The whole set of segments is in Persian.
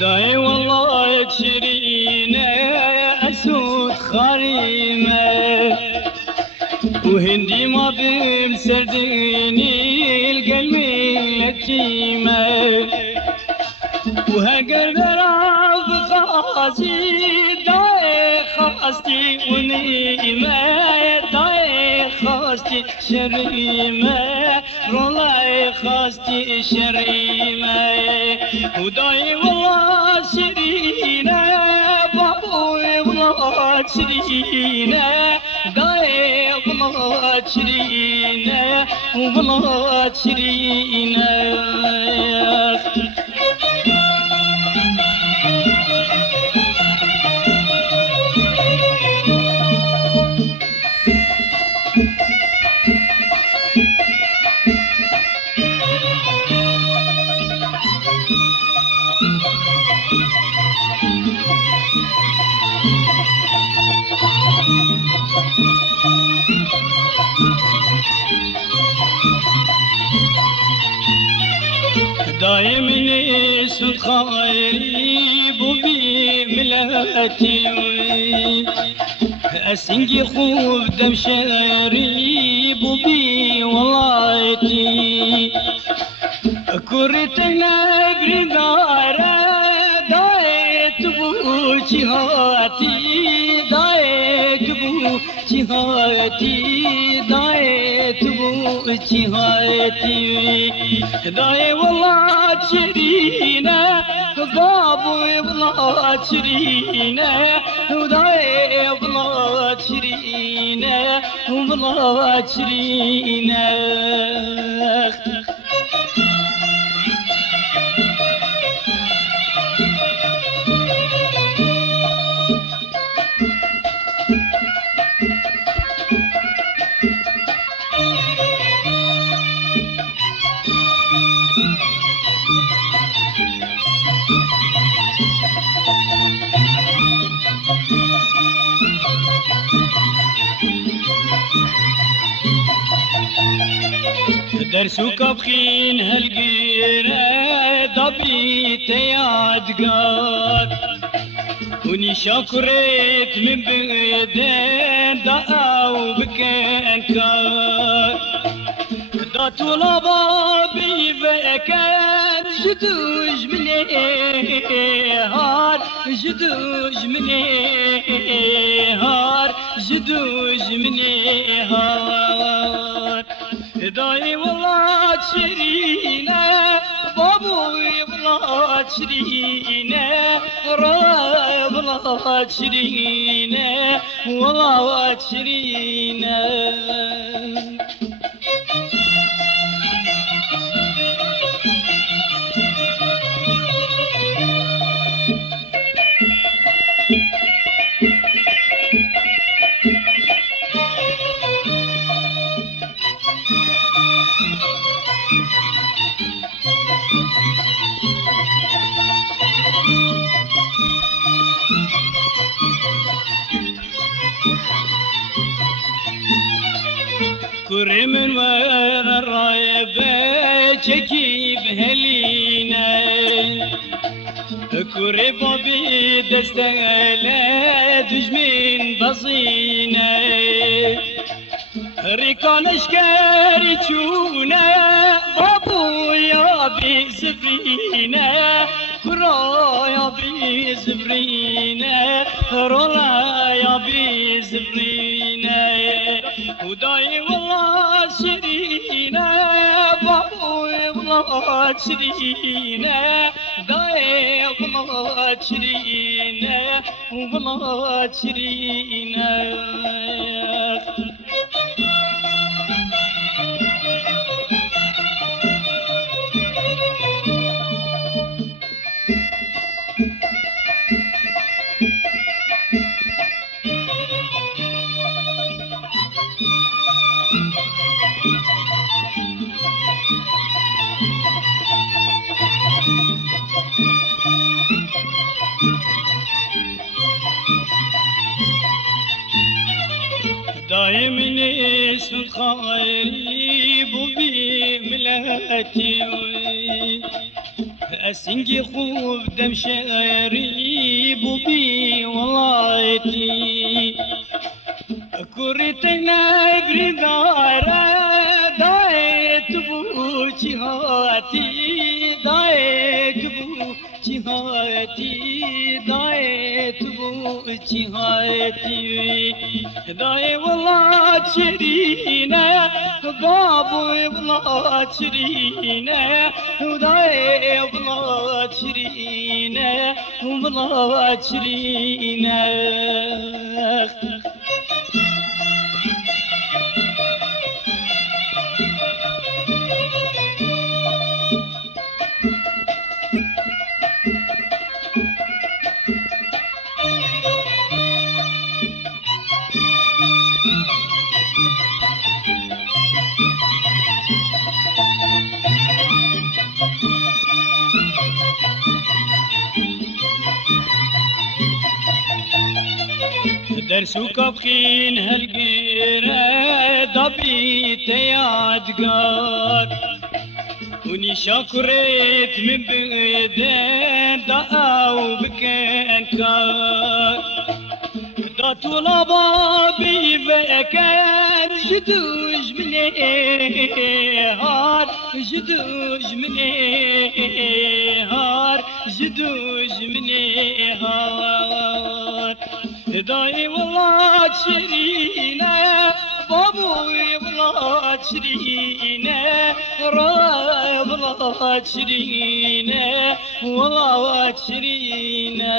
داي والله تشرينا أسود خريمة وهندي ما بمسرديني القلبي لتيمة وهقر ذراب خاصي داي خاصتي ونيمة داي خاصتي شريمة رولاي خاصتي شريمة وداي والله شرينا بابوي والله شرينا داي والله شرينا والله شرينا دايمني سود خيري بوبي ملاتي أسنجي خوف دم شاري بوبي ولايتي كرتنا بريدارة دايت بوشي هاتي دايت بوشي هاتي دايت بوشي هاتي داي والله تشرينا بابوي والله تشرينا وداي والله تشرينا والله تشرينا درسك بخين هالقيرة ضبيت يادقار وني شكرت من بيدين دقاو بكنكار دا طلبا بيبكر جدوج مني هار جدوج مني هار جدوج مني هار داي والله تشرينا بابوي والله تشرينا راي والله تشرينا والله تشرينا كري من وين الرايبة شكي بهلينا كري بابي دستغلى دجمين بصينا ريكان اشكاري تشونا بابو يا بي سفرينا كرا يا بي سفرينا رولا يا بي سفرينا وداي والله شرينا بابوي والله شرينا داي والله شرينا والله شرينا دايم اسم خيري بوبي ملاتي اسنجي خوف دم شعري بوبي ولايتي كورتنا ابري دايرة دايت بوچي هاتي دايت بوچي هاتي دايت بوچي هاتي داي والله شرينا بابو والله شرينا داي والله شرينا والله شرينا درسوك بخين هالقيرة ضبيت يادقار وني شاكريت من بدين دقاو بكين كار دا طولا بابي بكين جدوج مني هار جدوج مني هار جدوج مني هار داي والله شرينا بابوي والله شرينا راي والله شرينا والله شرينا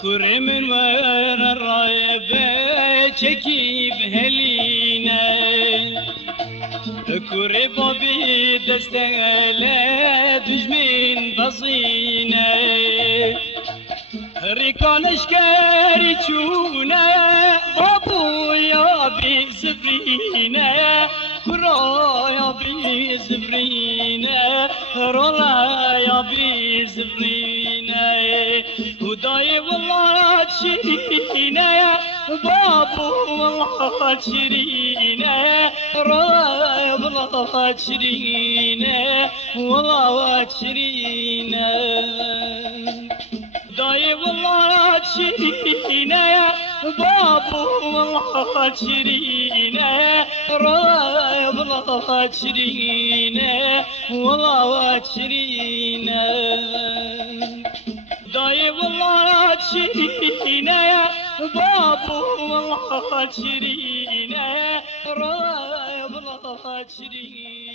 كوري من وين الرايبة شكي بهلينا كوري بابي دستغلى دجمين بصينا ريكان اشكاري تشونا بابو يا بي سفرينا كرا يا بي سفرينا رولا يا بي سفرينا وداي والله تشرينا يا بابو والله تشرينا راي والله تشرينا والله تشرينا داي والله تشرينا يا بابو والله تشرينا راي والله تشرينا والله تشرينا داي والله تشرينا يا بابو والله تشرينا راي والله تشرينا